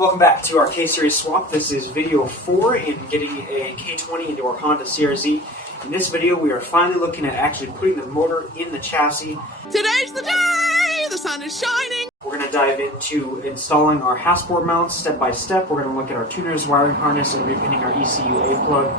Welcome back to our K-Series swap. This is video 4 in getting a K20 into our Honda CRZ. In this video, we are finally looking at actually putting the motor in the chassis. Today's the day! The sun is shining! We're going to dive into installing our Hasport mounts step by step. We're going to look at our tuner's wiring harness and repinning our ECU A plug.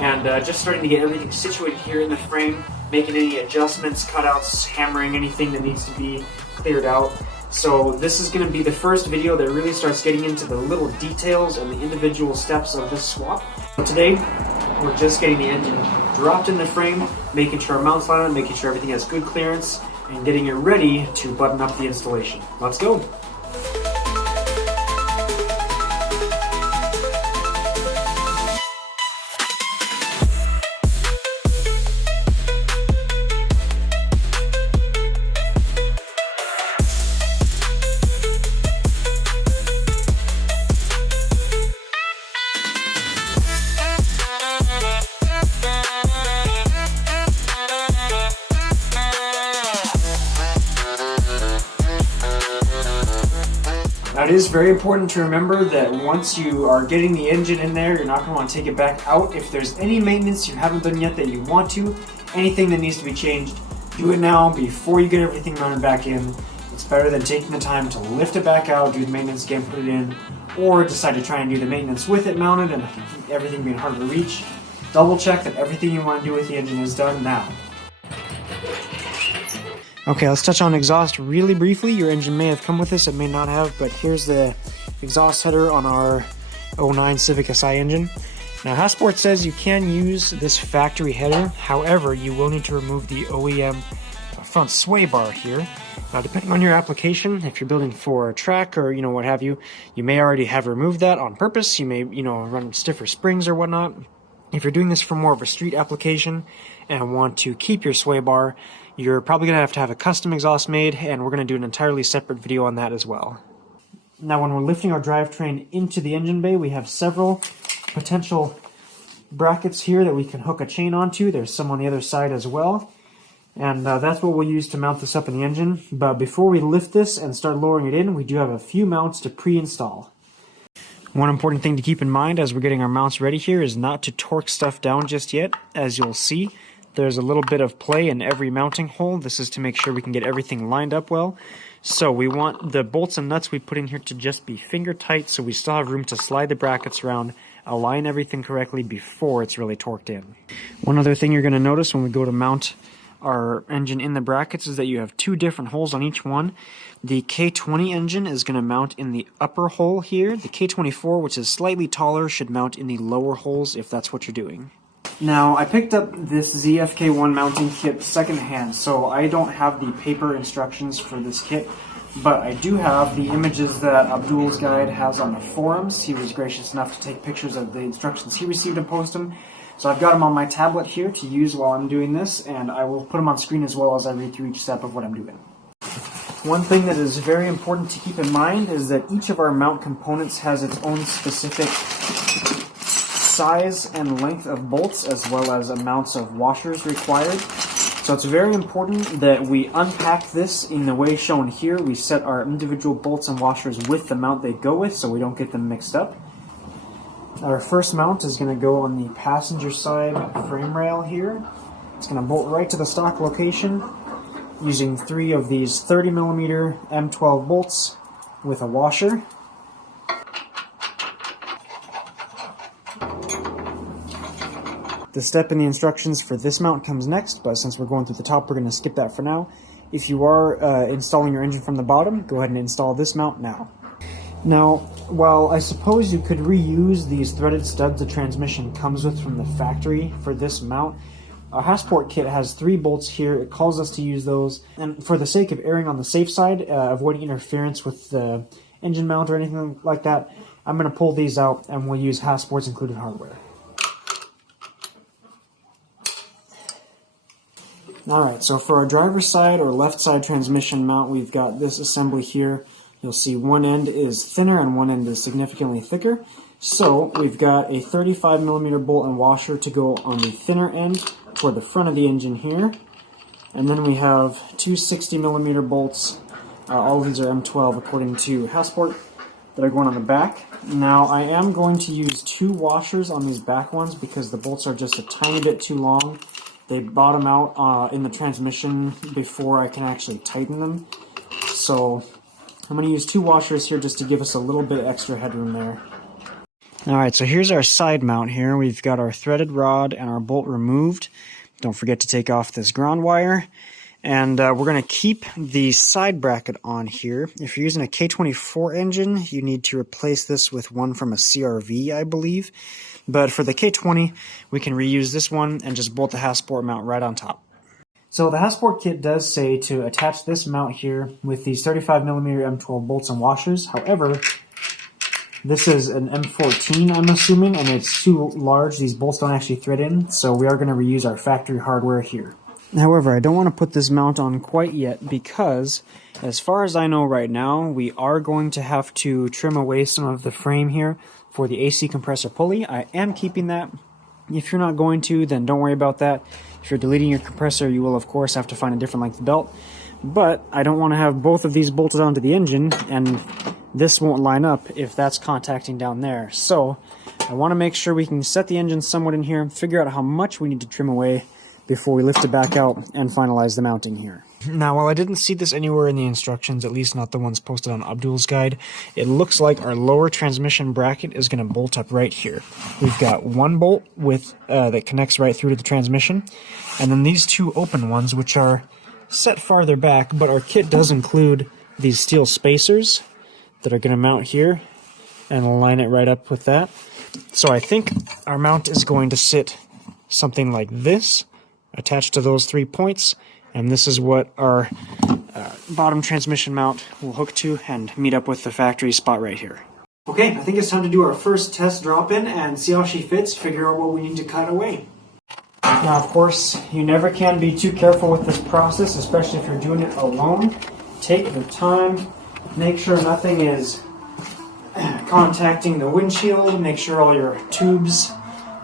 And just starting to get everything situated here in the frame, making any adjustments, cutouts, hammering anything that needs to be cleared out. So this is going to be the first video that really starts getting into the little details and the individual steps of this swap. So today, we're just getting the engine dropped in the frame, making sure our mounts line up, making sure everything has good clearance, and getting it ready to button up the installation. Let's go! Now, it is very important to remember that once you are getting the engine in there, you're not going to want to take it back out. If there's any maintenance you haven't done yet that you want to, anything that needs to be changed, do it now before you get everything mounted back in. It's better than taking the time to lift it back out, do the maintenance again, put it in, or decide to try and do the maintenance with it mounted and everything being harder to reach. Double check that everything you want to do with the engine is done now. Okay, let's touch on exhaust really briefly. Your engine may have come with this, it may not have, but here's the exhaust header on our 09 Civic Si engine. Now, Hasport says you can use this factory header, however, you will need to remove the OEM front sway bar here. Now, depending on your application, if you're building for a track or, what have you, you may already have removed that on purpose. You may, run stiffer springs or whatnot. If you're doing this for more of a street application and want to keep your sway bar, you're probably going to have a custom exhaust made, and we're going to do an entirely separate video on that as well. Now, when we're lifting our drivetrain into the engine bay, we have several potential brackets here that we can hook a chain onto. There's some on the other side as well, and that's what we'll use to mount this up in the engine. But before we lift this and start lowering it in, we do have a few mounts to pre-install. One important thing to keep in mind as we're getting our mounts ready here is not to torque stuff down just yet. As you'll see, there's a little bit of play in every mounting hole. This is to make sure we can get everything lined up well. So we want the bolts and nuts we put in here to just be finger tight, so we still have room to slide the brackets around, align everything correctly before it's really torqued in. One other thing you're going to notice when we go to mount our engine in the brackets is that you have two different holes on each one. The K20 engine is going to mount in the upper hole here. The K24, which is slightly taller, should mount in the lower holes if that's what you're doing. Now, I picked up this ZFK1 mounting kit secondhand, so I don't have the paper instructions for this kit, but I do have the images that Abdul's guide has on the forums. He was gracious enough to take pictures of the instructions he received and post them. So I've got them on my tablet here to use while I'm doing this, and I will put them on screen as well as I read through each step of what I'm doing. One thing that is very important to keep in mind is that each of our mount components has its own specific size and length of bolts, as well as amounts of washers required. So it's very important that we unpack this in the way shown here. We set our individual bolts and washers with the mount they go with so we don't get them mixed up. Our first mount is going to go on the passenger side frame rail here. It's going to bolt right to the stock location using 3 of these 30mm M12 bolts with a washer. The step in the instructions for this mount comes next, but since we're going through the top, we're going to skip that for now. If you are installing your engine from the bottom, go ahead and install this mount now. Now, while I suppose you could reuse these threaded studs the transmission comes with from the factory for this mount, our Hasport kit has 3 bolts here. It calls us to use those, and for the sake of erring on the safe side, avoiding interference with the engine mount or anything like that, I'm going to pull these out and we'll use Hasport's included hardware. Alright, so for our driver's side or left side transmission mount, we've got this assembly here. You'll see one end is thinner and one end is significantly thicker. So we've got a 35mm bolt and washer to go on the thinner end toward the front of the engine here. And then we have two 60mm bolts. All of these are M12 according to Hasport. that are going on the back. Now I am going to use 2 washers on these back ones because the bolts are just a tiny bit too long. They bottom out in the transmission before I can actually tighten them. So I'm going to use 2 washers here just to give us a little bit extra headroom there. Alright, so here's our side mount here. We've got our threaded rod and our bolt removed. Don't forget to take off this ground wire. And we're going to keep the side bracket on here. If you're using a K20 engine, you need to replace this with one from a CRV, I believe. But for the K20, we can reuse this one and just bolt the Hasport mount right on top. So the Hasport kit does say to attach this mount here with these 35mm M12 bolts and washers. However, this is an M14, I'm assuming, and it's too large. These bolts don't actually thread in, so we are going to reuse our factory hardware here. However, I don't want to put this mount on quite yet because, as far as I know right now, we are going to have to trim away some of the frame here for the AC compressor pulley. I am keeping that. If you're not going to, then don't worry about that. If you're deleting your compressor, you will, of course, have to find a different length of belt. But I don't want to have both of these bolted onto the engine, and this won't line up if that's contacting down there. So I want to make sure we can set the engine somewhat in here, figure out how much we need to trim away before we lift it back out and finalize the mounting here. Now, while I didn't see this anywhere in the instructions, at least not the ones posted on Abdul's guide, it looks like our lower transmission bracket is going to bolt up right here. We've got one bolt with that connects right through to the transmission, and then these 2 open ones, which are set farther back, but our kit does include these steel spacers that are going to mount here and line it right up with that. So I think our mount is going to sit something like this, attached to those 3 points, and this is what our bottom transmission mount will hook to and meet up with the factory spot right here. Okay, I think it's time to do our first test drop-in and see how she fits, figure out what we need to cut away. Now, of course, you never can be too careful with this process, especially if you're doing it alone. Take your time, make sure nothing is contacting the windshield, make sure all your tubes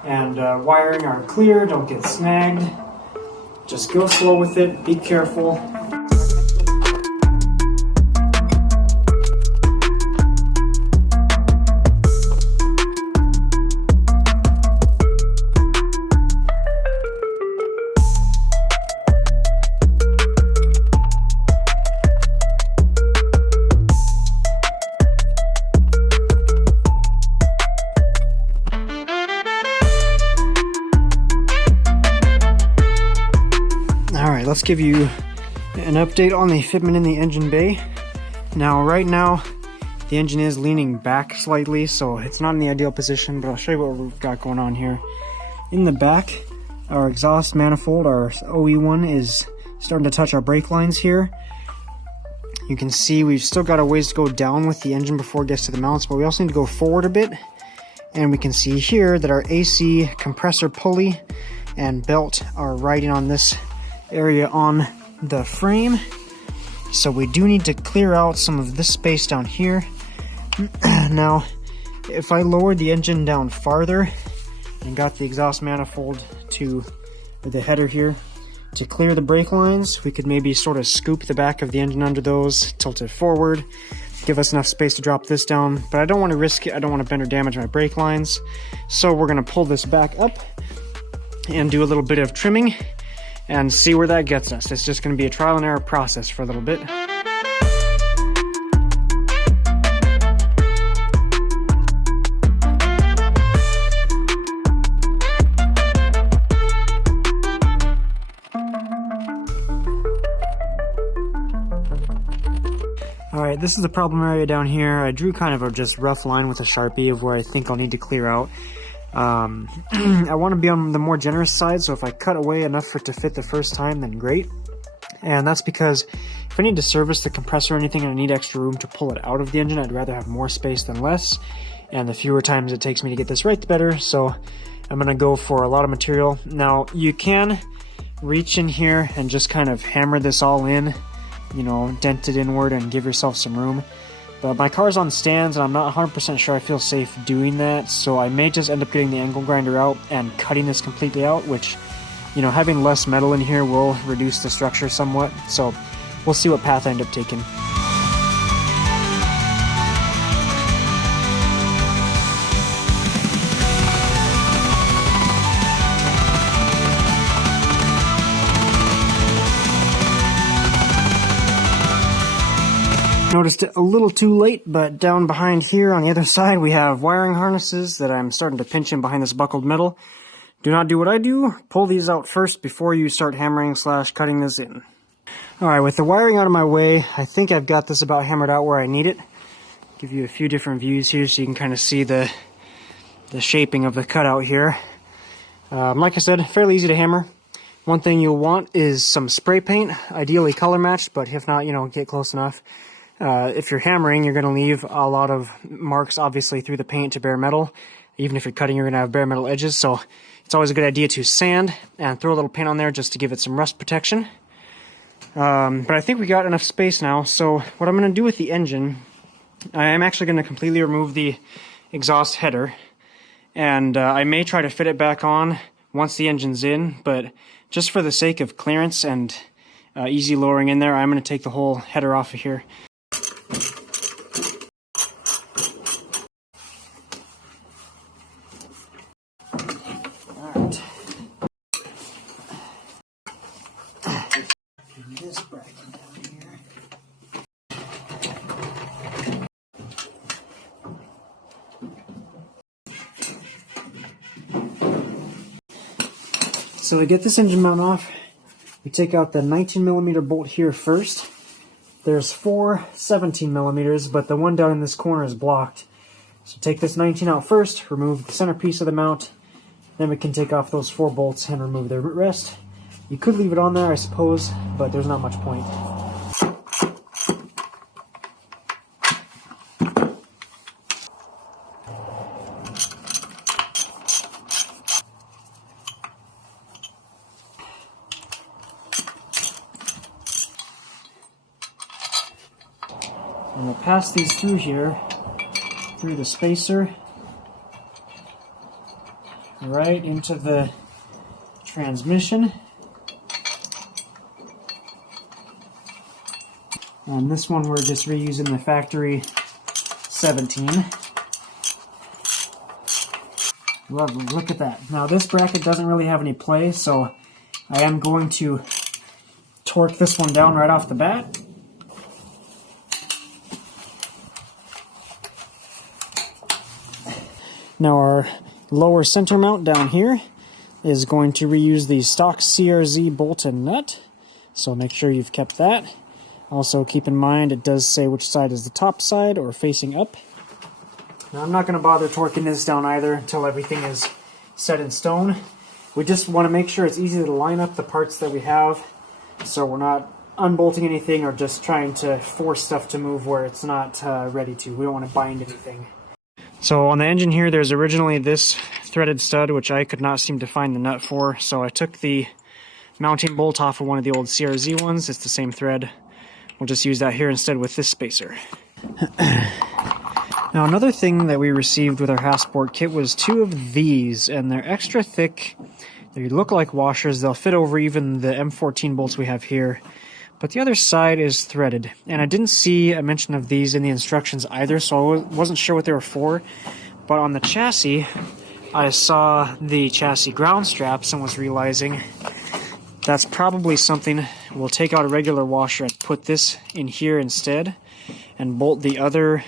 and wiring are clear, don't get snagged. Just go slow with it, be careful. Let's give you an update on the fitment in the engine bay. Now, right now, the engine is leaning back slightly, so it's not in the ideal position, but I'll show you what we've got going on here. In the back, our exhaust manifold, our OE one, is starting to touch our brake lines here. You can see we've still got a ways to go down with the engine before it gets to the mounts, but we also need to go forward a bit. And we can see here that our AC compressor pulley and belt are riding on this area on the frame, so we do need to clear out some of this space down here. Now, if I lowered the engine down farther and got the exhaust manifold to the header here to clear the brake lines, we could maybe sort of scoop the back of the engine under those, tilt it forward, give us enough space to drop this down, but I don't want to risk it. I don't want to bend or damage my brake lines, so we're going to pull this back up and do a little bit of trimming and see where that gets us. It's just going to be a trial and error process for a little bit. Alright, this is the problem area down here. I drew kind of a just rough line with a Sharpie of where I think I'll need to clear out. I want to be on the more generous side, so if I cut away enough for it to fit the first time, then great. And that's because if I need to service the compressor or anything and I need extra room to pull it out of the engine, I'd rather have more space than less. And the fewer times it takes me to get this right, the better. So I'm going to go for a lot of material. Now, you can reach in here and just kind of hammer this all in, you know, dent it inward and give yourself some room. But my car's on stands and I'm not 100% sure I feel safe doing that, so I may just end up getting the angle grinder out and cutting this completely out, which, you know, having less metal in here will reduce the structure somewhat, so we'll see what path I end up taking. Noticed it a little too late, but down behind here on the other side we have wiring harnesses that I'm starting to pinch in behind this buckled metal. Do not do what I do. Pull these out first before you start hammering / cutting this in. Alright, with the wiring out of my way, I think I've got this about hammered out where I need it. Give you a few different views here so you can kind of see the shaping of the cutout here. Like I said, fairly easy to hammer. One thing you'll want is some spray paint, ideally color matched, but if not, get close enough. If you're hammering, you're going to leave a lot of marks, obviously, through the paint to bare metal. Even if you're cutting, you're going to have bare metal edges, so it's always a good idea to sand and throw a little paint on there just to give it some rust protection. But I think we got enough space now, so what I'm going to do with the engine, I am actually going to completely remove the exhaust header, and I may try to fit it back on once the engine's in, but just for the sake of clearance and easy lowering in there, I'm going to take the whole header off of here. Alright. This bracket down here. So to get this engine mount off, we take out the 19mm bolt here first. There's 4 17mm, but the one down in this corner is blocked. So take this 19 out first, remove the centerpiece of the mount, then we can take off those 4 bolts and remove the rest. You could leave it on there, I suppose, but there's not much point. And we'll pass these through here, through the spacer, right into the transmission. And this one we're just reusing the factory 17. Lovely, look at that. Now this bracket doesn't really have any play, so I am going to torque this one down right off the bat. Now our lower center mount down here is going to reuse the stock CRZ bolt and nut, so make sure you've kept that. Also keep in mind it does say which side is the top side or facing up. Now I'm not going to bother torquing this down either until everything is set in stone. We just want to make sure it's easy to line up the parts that we have, so we're not unbolting anything or just trying to force stuff to move where it's not ready to. We don't want to bind anything. So on the engine here, there's originally this threaded stud, which I could not seem to find the nut for, so I took the mounting bolt off of one of the old CRZ ones. It's the same thread. We'll just use that here instead with this spacer. Now another thing that we received with our Hasport kit was 2 of these, and they're extra thick. They look like washers. They'll fit over even the M14 bolts we have here. But the other side is threaded, and I didn't see a mention of these in the instructions either, so I wasn't sure what they were for. But on the chassis, I saw the chassis ground straps and was realizing that's probably something. We'll take out a regular washer and put this in here instead, and bolt the other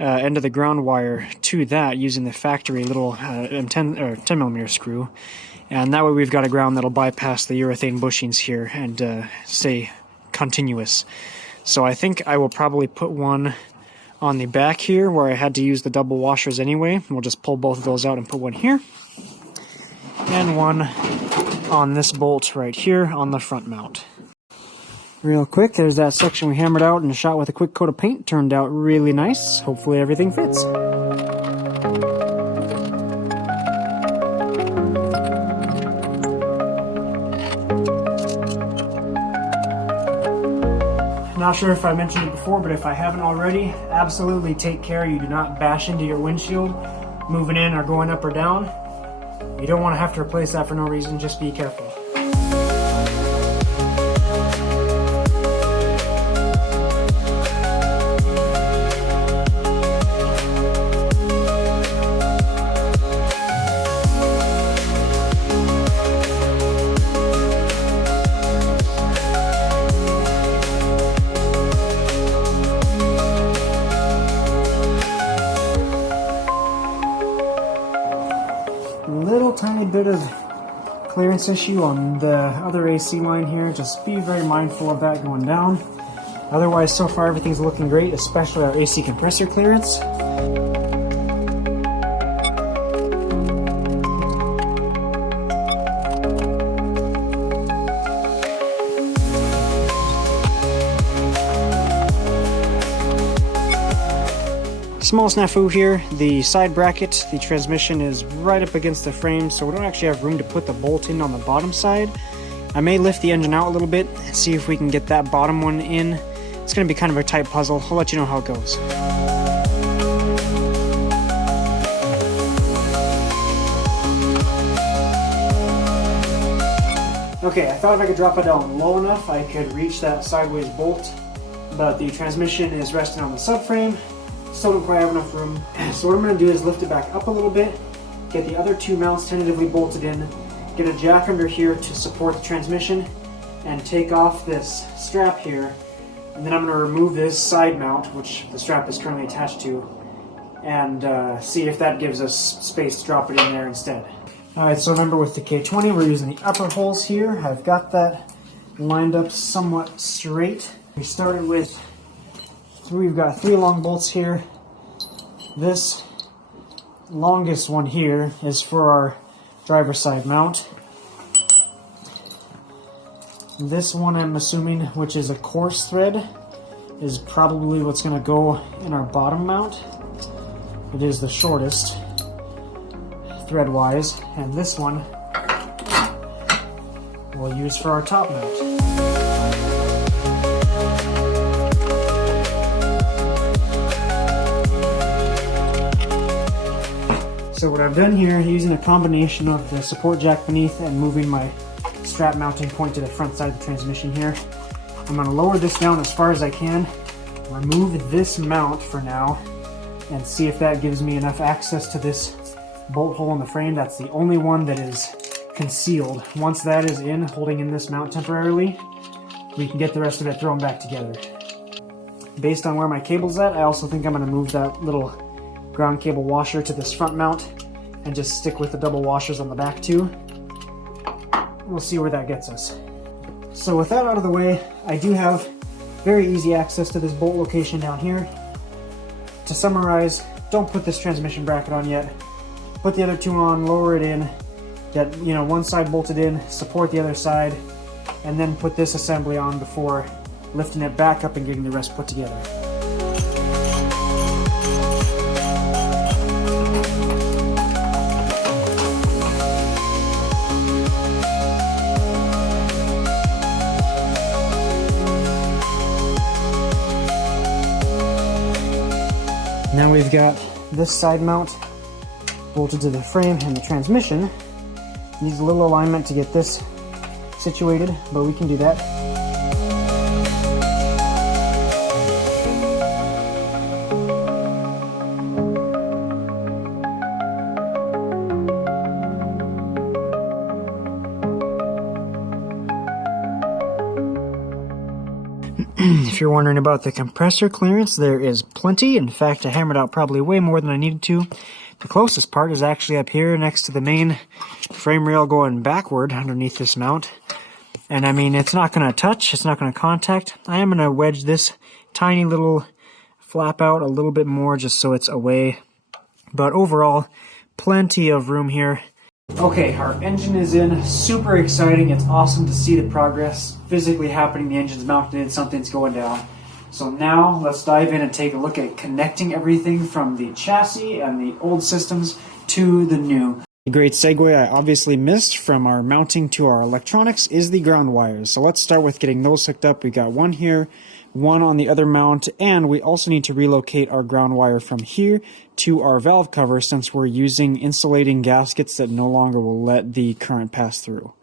end of the ground wire to that using the factory little 10mm screw. And that way we've got a ground that'll bypass the urethane bushings here and stay continuous. So I think I will probably put one on the back here where I had to use the double washers anyway. We'll just pull both of those out and put one here, and one on this bolt right here on the front mount. Real quick, there's that section we hammered out and shot with a quick coat of paint. Turned out really nice. Hopefully everything fits. Not sure if I mentioned it before, but if I haven't already, absolutely take care you do not bash into your windshield moving in or going up or down. You don't want to have to replace that for no reason, just be careful. clearance issue on the other AC line here. Just be very mindful of that going down. Otherwise, so far everything's looking great, especially our AC compressor clearance. Small snafu here, the side bracket, the transmission is right up against the frame, so we don't actually have room to put the bolt in on the bottom side. I may lift the engine out a little bit, see if we can get that bottom one in. It's going to be kind of a tight puzzle. I'll let you know how it goes. Okay, I thought if I could drop it down low enough, I could reach that sideways bolt, but the transmission is resting on the subframe. Still don't quite have enough room. So what I'm going to do is lift it back up a little bit, get the other two mounts tentatively bolted in, get a jack under here to support the transmission, and take off this strap here. And then I'm going to remove this side mount, which the strap is currently attached to, and see if that gives us space to drop it in there instead. Alright, so remember with the K20 we're using the upper holes here. I've got that lined up somewhat straight. We started with we've got 3 long bolts here. This longest one here is for our driver's side mount. This one I'm assuming, which is a coarse thread, is probably what's going to go in our bottom mount. It is the shortest thread wise, and this one we'll use for our top mount. So what I've done here, using a combination of the support jack beneath and moving my strap mounting point to the front side of the transmission here, I'm going to lower this down as far as I can, remove this mount for now, and see if that gives me enough access to this bolt hole in the frame. That's the only one that is concealed. Once that is in, holding in this mount temporarily, we can get the rest of it thrown back together. Based on where my cable's at, I also think I'm going to move that little ground cable washer to this front mount and just stick with the double washers on the back too. We'll see where that gets us. So with that out of the way, I do have very easy access to this bolt location down here. To summarize, don't put this transmission bracket on yet. Put the other two on, lower it in, get one side bolted in, support the other side, and then put this assembly on before lifting it back up and getting the rest put together. Now we've got this side mount bolted to the frame, and the transmission needs a little alignment to get this situated, but we can do that. If you're wondering about the compressor clearance, there is plenty. In fact, I hammered out probably way more than I needed to. The closest part is actually up here next to the main frame rail going backward underneath this mount. And I mean, it's not going to touch, it's not going to contact. I am going to wedge this tiny little flap out a little bit more just so it's away. But overall, plenty of room here. Okay, our engine is in. Super exciting. It's awesome to see the progress physically happening. The engine's mounted in, something's going down. So now let's dive in and take a look at connecting everything from the chassis and the old systems to the new. A great segue I obviously missed from our mounting to our electronics is the ground wires. So let's start with getting those hooked up. We got one here, one on the other mount, and we also need to relocate our ground wire from here to our valve cover since we're using insulating gaskets that no longer will let the current pass through.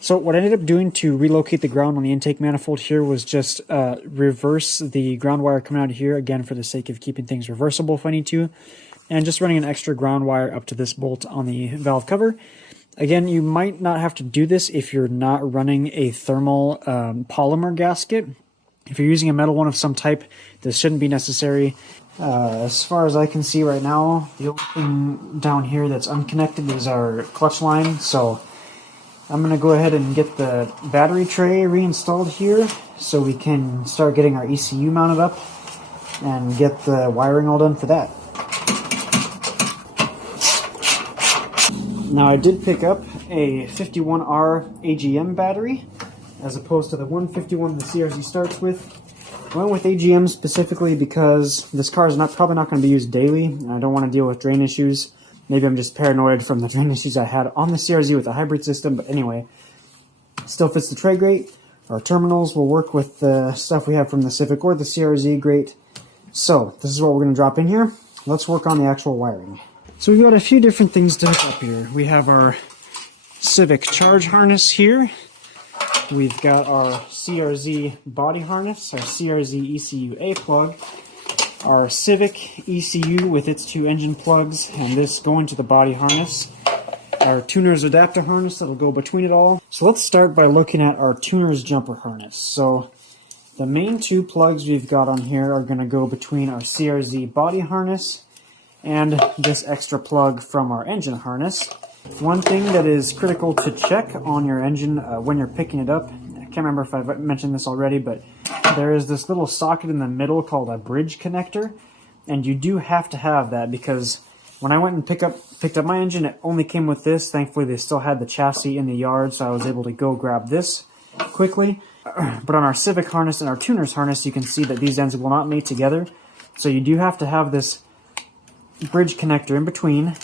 So what I ended up doing to relocate the ground on the intake manifold here was just reverse the ground wire coming out of here, again for the sake of keeping things reversible if I need to, and just running an extra ground wire up to this bolt on the valve cover. Again, you might not have to do this if you're not running a thermal polymer gasket. If you're using a metal one of some type, this shouldn't be necessary. As far as I can see right now, the only thing down here that's unconnected is our clutch line, so I'm going to go ahead and get the battery tray reinstalled here so we can start getting our ECU mounted up and get the wiring all done for that. Now I did pick up a 51R AGM battery as opposed to the 151 the CRZ starts with. I went with AGM specifically because this car is probably not going to be used daily, and I don't want to deal with drain issues. Maybe I'm just paranoid from the drain issues I had on the CRZ with the hybrid system, but anyway, still fits the tray great. Our terminals will work with the stuff we have from the Civic or the CRZ great. So this is what we're going to drop in here. Let's work on the actual wiring. So we've got a few different things to hook up here. We have our Civic charge harness here. We've got our CRZ body harness, our CRZ ECU A plug, our Civic ECU with its two engine plugs, and this going to the body harness, our tuner's adapter harness that'll go between it all. So let's start by looking at our tuner's jumper harness. So the main two plugs we've got on here are going to go between our CRZ body harness and this extra plug from our engine harness. One thing that is critical to check on your engine when you're picking it up, I can't remember if I've mentioned this already, but there is this little socket in the middle called a bridge connector, and you do have to have that because when I went and picked up my engine, it only came with this. Thankfully, they still had the chassis in the yard, so I was able to go grab this quickly. But on our Civic harness and our tuner's harness, you can see that these ends will not mate together, so you do have to have this bridge connector in between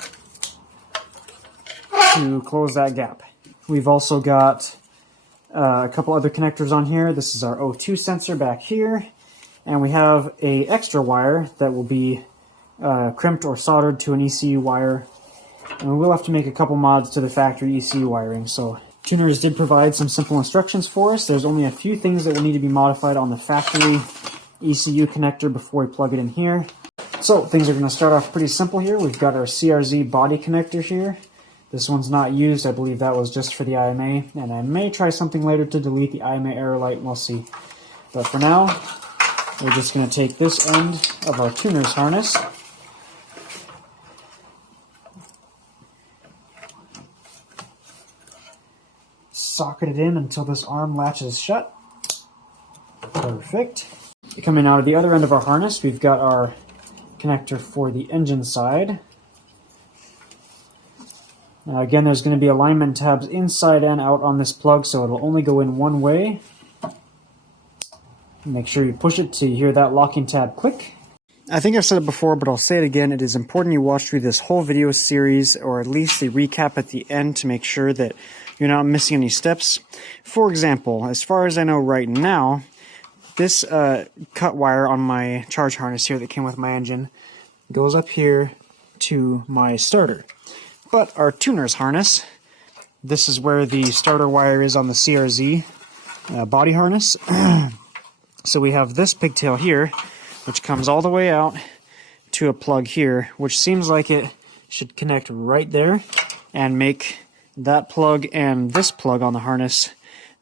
to close that gap. We've also got a couple other connectors on here. This is our O2 sensor back here, and we have a extra wire that will be crimped or soldered to an ECU wire, and we will have to make a couple mods to the factory ECU wiring. So tuners did provide some simple instructions for us. There's only a few things that will need to be modified on the factory ECU connector before we plug it in here. So things are going to start off pretty simple here. We've got our CRZ body connector here. This one's not used. I believe that was just for the IMA, and I may try something later to delete the IMA error light. We'll see. But for now, we're just going to take this end of our tuner's harness, socket it in until this arm latches shut. Perfect. Coming out of the other end of our harness, we've got our connector for the engine side. Again, there's going to be alignment tabs inside and out on this plug, so it'll only go in one way. Make sure you push it to hear that locking tab click. I think I've said it before, but I'll say it again. It is important you watch through this whole video series, or at least the recap at the end, to make sure that you're not missing any steps. For example, as far as I know right now, this cut wire on my charge harness here that came with my engine goes up here to my starter. But our tuner's harness, this is where the starter wire is on the CRZ body harness. So we have this pigtail here, which comes all the way out to a plug here, which seems like it should connect right there and make that plug and this plug on the harness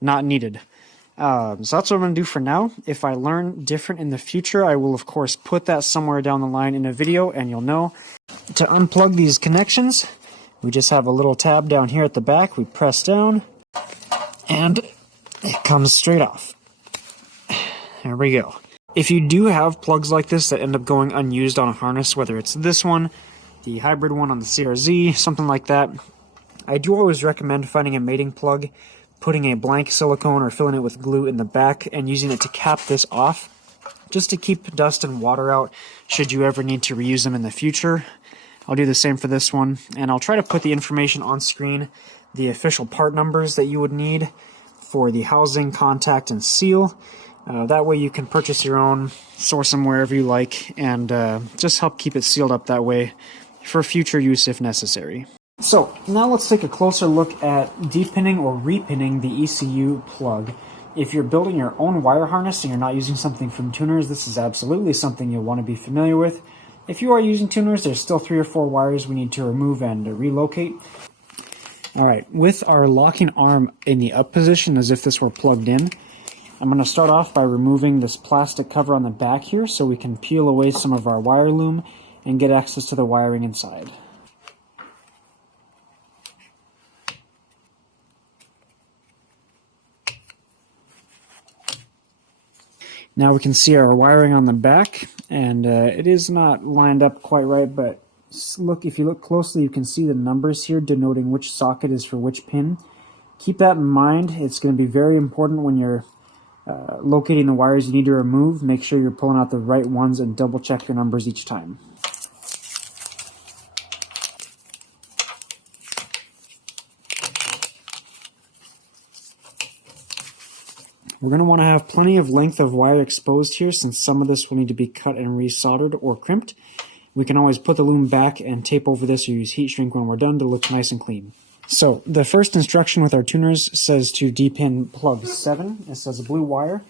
not needed. So that's what I'm going to do for now. If I learn different in the future, I will of course put that somewhere down the line in a video and you'll know. To unplug these connections, we just have a little tab down here at the back. We press down and it comes straight off. There we go. If you do have plugs like this that end up going unused on a harness, whether it's this one, the hybrid one on the CRZ, something like that, I do always recommend finding a mating plug, putting a blank silicone or filling it with glue in the back and using it to cap this off, just to keep dust and water out should you ever need to reuse them in the future. I'll do the same for this one, and I'll try to put the information on screen, the official part numbers that you would need for the housing, contact, and seal. That way you can purchase your own, source them wherever you like, and just help keep it sealed up that way for future use if necessary. So now let's take a closer look at depinning or repinning the ECU plug. If you're building your own wire harness and you're not using something from tuners, this is absolutely something you'll want to be familiar with. If you are using tuners, there's still 3 or 4 wires we need to remove and relocate. Alright, with our locking arm in the up position as if this were plugged in, I'm going to start off by removing this plastic cover on the back here so we can peel away some of our wire loom and get access to the wiring inside. Now we can see our wiring on the back, and it is not lined up quite right, but if you look closely, you can see the numbers here denoting which socket is for which pin. Keep that in mind. It's going to be very important when you're locating the wires you need to remove. Make sure you're pulling out the right ones and double check your numbers each time. We're going to want to have plenty of length of wire exposed here, since some of this will need to be cut and resoldered or crimped. We can always put the loom back and tape over this or use heat shrink when we're done to look nice and clean. So the first instruction with our tuners says to D-pin plug 7. It says blue wire.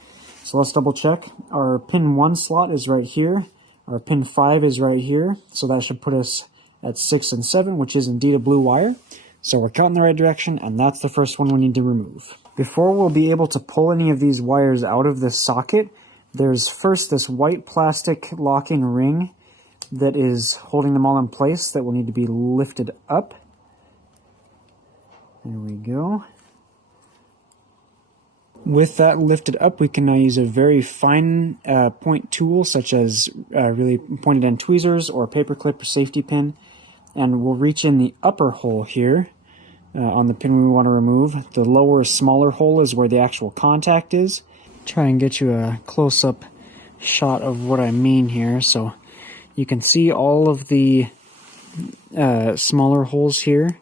So let's double check. Our pin 1 slot is right here. Our pin 5 is right here. So that should put us at 6 and 7, which is indeed a blue wire. So we're cut in the right direction, and that's the first one we need to remove. Before we'll be able to pull any of these wires out of the socket, there's first this white plastic locking ring that is holding them all in place that will need to be lifted up. There we go. With that lifted up, we can now use a very fine point tool, such as really pointed end tweezers or a paper clip or safety pin, and we'll reach in the upper hole here on the pin we want to remove. The lower, smaller hole is where the actual contact is. Try and get you a close-up shot of what I mean here. So you can see all of the smaller holes here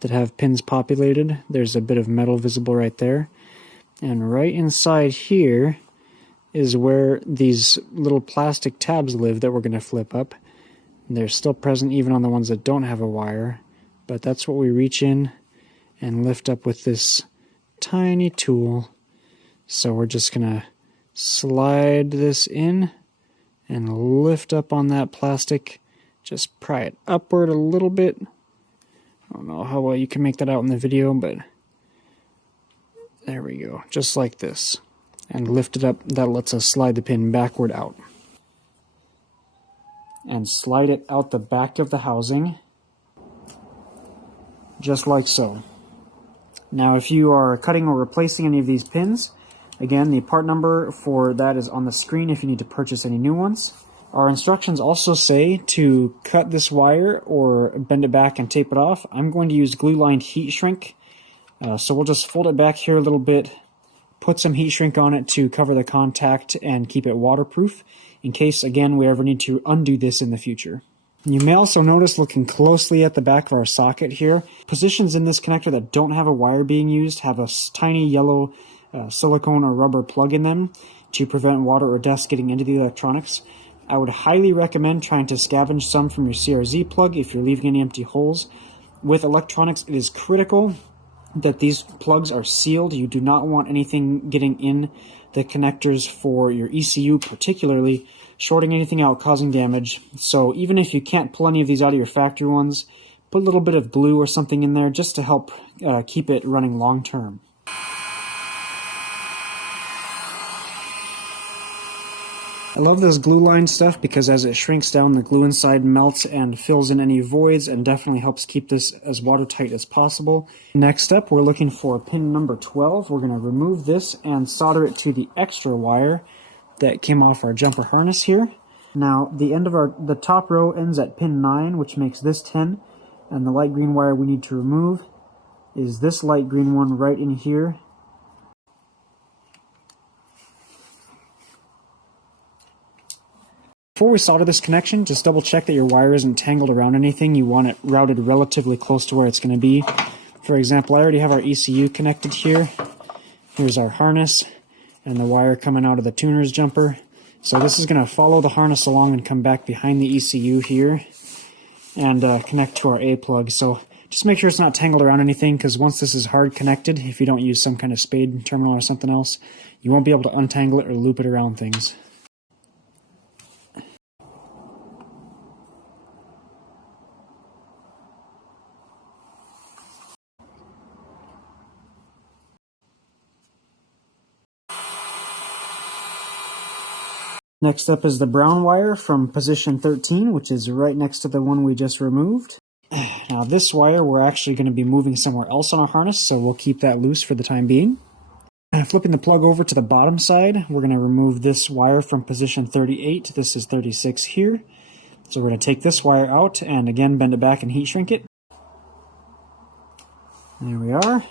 that have pins populated. There's a bit of metal visible right there. And right inside here is where these little plastic tabs live that we're going to flip up. And they're still present even on the ones that don't have a wire. But that's what we reach in and lift up with this tiny tool. So we're just going to slide this in and lift up on that plastic. Just pry it upward a little bit. I don't know how well you can make that out in the video, but there we go, just like this. And lift it up. That lets us slide the pin backward out. And slide it out the back of the housing, just like so. Now if you are cutting or replacing any of these pins, again, the part number for that is on the screen if you need to purchase any new ones. Our instructions also say to cut this wire or bend it back and tape it off. I'm going to use glue-lined heat shrink. So we'll just fold it back here a little bit, put some heat shrink on it to cover the contact and keep it waterproof in case, again, we ever need to undo this in the future. You may also notice, looking closely at the back of our socket here, positions in this connector that don't have a wire being used have a tiny yellow silicone or rubber plug in them to prevent water or dust getting into the electronics. I would highly recommend trying to scavenge some from your CRZ plug if you're leaving any empty holes. With electronics, it is critical that these plugs are sealed. You do not want anything getting in the connectors for your ECU, particularly shorting anything out, causing damage. So even if you can't pull any of these out of your factory ones, put a little bit of glue or something in there just to help keep it running long term. I love this glue line stuff because as it shrinks down, the glue inside melts and fills in any voids and definitely helps keep this as watertight as possible. Next up, we're looking for pin number 12. We're going to remove this and solder it to the extra wire that came off our jumper harness here. Now, the end of the top row ends at pin 9, which makes this 10, and the light green wire we need to remove is this light green one right in here. Before we solder this connection, just double check that your wire isn't tangled around anything. You want it routed relatively close to where it's going to be. For example, I already have our ECU connected here. Here's our harness and the wire coming out of the tuner's jumper. So this is going to follow the harness along and come back behind the ECU here and connect to our A plug. So just make sure it's not tangled around anything, because once this is hard connected, if you don't use some kind of spade terminal or something else, you won't be able to untangle it or loop it around things. Next up is the brown wire from position 13, which is right next to the one we just removed. Now this wire we're actually going to be moving somewhere else on our harness, so we'll keep that loose for the time being. Flipping the plug over to the bottom side, we're going to remove this wire from position 38. This is 36 here. So we're going to take this wire out and again bend it back and heat shrink it. There we are.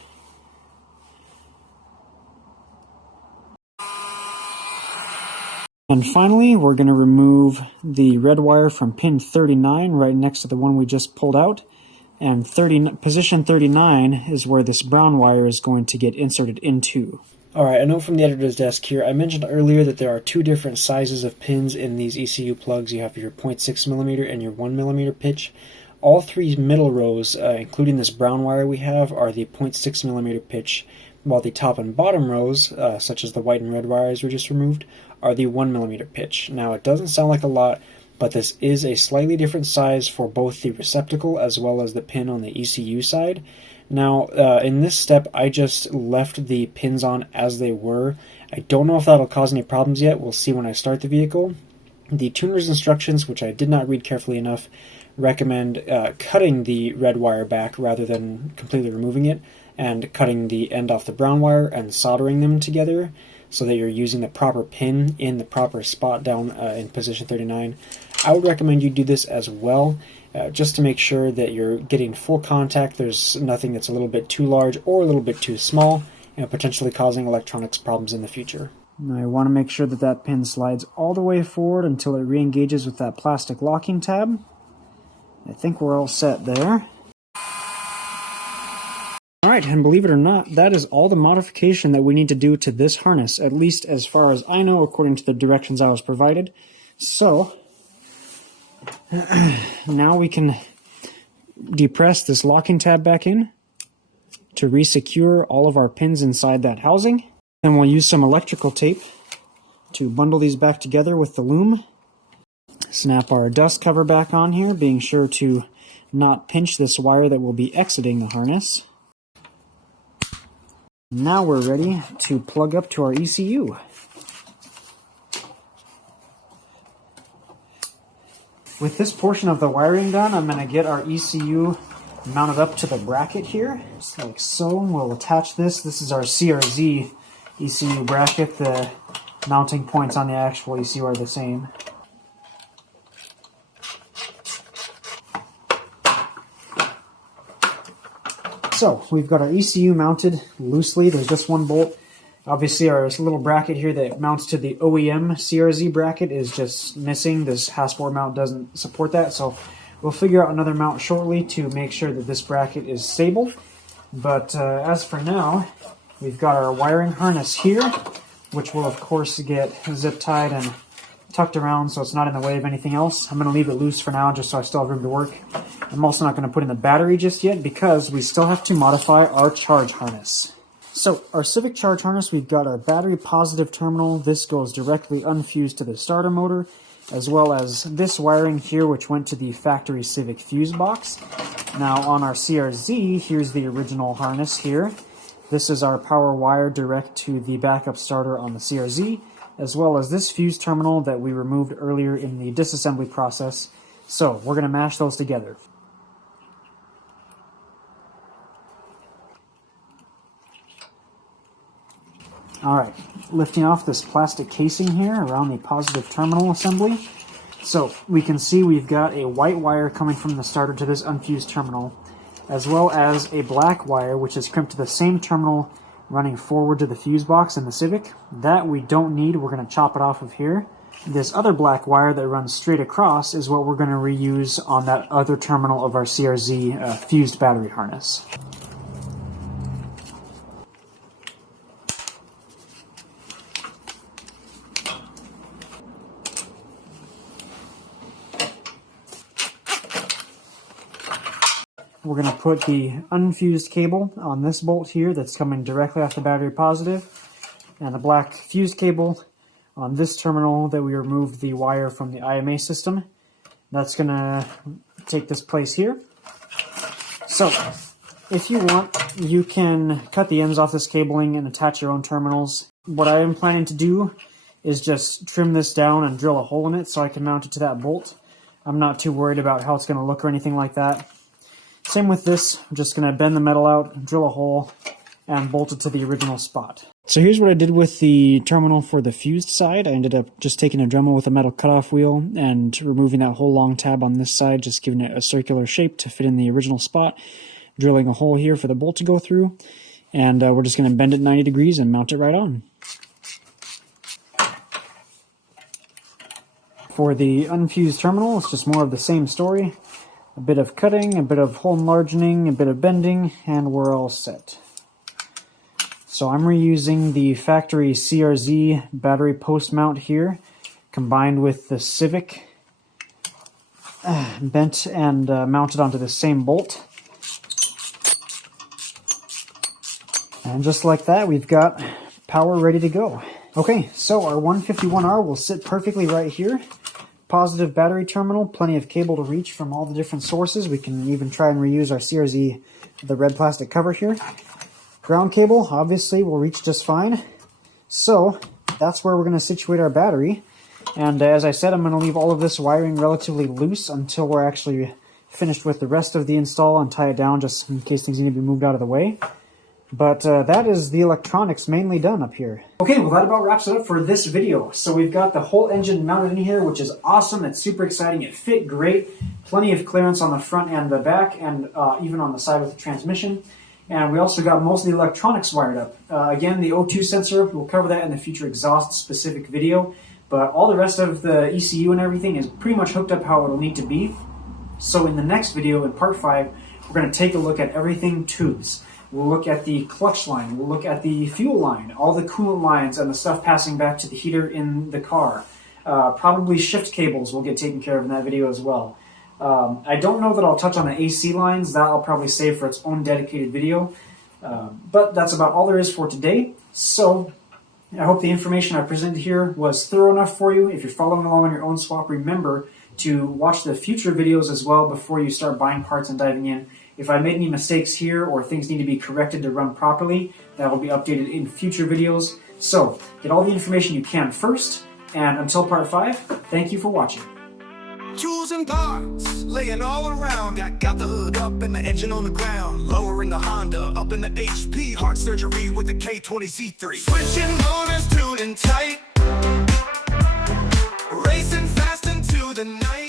And finally, we're going to remove the red wire from pin 39 right next to the one we just pulled out. And position 39 is where this brown wire is going to get inserted into. Alright, a note from the editor's desk here. I mentioned earlier that there are two different sizes of pins in these ECU plugs. You have your 0.6mm and your 1mm pitch. All three middle rows, including this brown wire we have, are the 0.6mm pitch, while the top and bottom rows, such as the white and red wires we just removed, are the 1mm pitch. Now, it doesn't sound like a lot, but this is a slightly different size for both the receptacle as well as the pin on the ECU side. Now, in this step, I just left the pins on as they were. I don't know if that'll cause any problems yet. We'll see when I start the vehicle. The tuner's instructions, which I did not read carefully enough, recommend cutting the red wire back rather than completely removing it, and cutting the end off the brown wire and soldering them together so that you're using the proper pin in the proper spot down in position 39. I would recommend you do this as well, just to make sure that you're getting full contact. There's nothing that's a little bit too large or a little bit too small, and potentially causing electronics problems in the future. Now I want to make sure that that pin slides all the way forward until it re-engages with that plastic locking tab. I think we're all set there. Alright, and believe it or not, that is all the modification that we need to do to this harness, at least as far as I know, according to the directions I was provided. So, now we can depress this locking tab back in to re-secure all of our pins inside that housing. Then we'll use some electrical tape to bundle these back together with the loom. Snap our dust cover back on here, being sure to not pinch this wire that will be exiting the harness. Now we're ready to plug up to our ECU. With this portion of the wiring done, I'm going to get our ECU mounted up to the bracket here, just like so. We'll attach this. This is our CRZ ECU bracket. The mounting points on the actual ECU are the same. So, we've got our ECU mounted loosely. There's just one bolt. Obviously, our little bracket here that mounts to the OEM CRZ bracket is just missing. This Hasport mount doesn't support that, so we'll figure out another mount shortly to make sure that this bracket is stable. But as for now, we've got our wiring harness here, which will of course get zip tied and tucked around so it's not in the way of anything else. I'm going to leave it loose for now just so I still have room to work. I'm also not going to put in the battery just yet because we still have to modify our charge harness. So our Civic charge harness, we've got our battery positive terminal. This goes directly unfused to the starter motor, as well as this wiring here, which went to the factory Civic fuse box. Now on our CRZ, here's the original harness here. This is our power wire direct to the backup starter on the CRZ, as well as this fuse terminal that we removed earlier in the disassembly process. So we're going to mash those together. Alright, lifting off this plastic casing here around the positive terminal assembly. So we can see we've got a white wire coming from the starter to this unfused terminal, as well as a black wire which is crimped to the same terminal running forward to the fuse box in the Civic. That we don't need, we're going to chop it off of here. This other black wire that runs straight across is what we're going to reuse on that other terminal of our CRZ fused battery harness. We're going to put the unfused cable on this bolt here that's coming directly off the battery positive, and the black fused cable on this terminal that we removed the wire from the IMA system. That's going to take this place here. So, if you want, you can cut the ends off this cabling and attach your own terminals. What I am planning to do is just trim this down and drill a hole in it so I can mount it to that bolt. I'm not too worried about how it's going to look or anything like that. Same with this. I'm just going to bend the metal out, drill a hole, and bolt it to the original spot. So here's what I did with the terminal for the fused side. I ended up just taking a Dremel with a metal cutoff wheel and removing that whole long tab on this side, just giving it a circular shape to fit in the original spot, drilling a hole here for the bolt to go through, and we're just going to bend it 90 degrees and mount it right on. For the unfused terminal, it's just more of the same story. A bit of cutting, a bit of hole enlargening, a bit of bending, and we're all set. So I'm reusing the factory CRZ battery post mount here, combined with the Civic, bent and mounted onto the same bolt. And just like that, we've got power ready to go. Okay, so our 151R will sit perfectly right here. Positive battery terminal, plenty of cable to reach from all the different sources. We can even try and reuse our CRZ, the red plastic cover here. Ground cable, obviously, will reach just fine. So that's where we're going to situate our battery. And as I said, I'm going to leave all of this wiring relatively loose until we're actually finished with the rest of the install and tie it down just in case things need to be moved out of the way. But that is the electronics mainly done up here. Okay, well that about wraps it up for this video. So we've got the whole engine mounted in here, which is awesome. It's super exciting. It fit great. Plenty of clearance on the front and the back, and even on the side with the transmission. And we also got most of the electronics wired up. Again, the O2 sensor, we'll cover that in the future exhaust-specific video. But all the rest of the ECU and everything is pretty much hooked up how it'll need to be. So in the next video, in part 5, we're going to take a look at everything tubes. We'll look at the clutch line, we'll look at the fuel line, all the coolant lines and the stuff passing back to the heater in the car. Probably shift cables will get taken care of in that video as well. I don't know that I'll touch on the AC lines, that I'll probably save for its own dedicated video. But that's about all there is for today. So I hope the information I presented here was thorough enough for you. If you're following along on your own swap, remember to watch the future videos as well before you start buying parts and diving in. If I made any mistakes here or things need to be corrected to run properly, that will be updated in future videos. So get all the information you can first, and until part 5, thank you for watching. Tools and parts laying all around. I got the hood up and the engine on the ground. Lowering the Honda up in the HP. Heart surgery with the K20Z3. Switching motors, tuning tight. Racing fast into the night.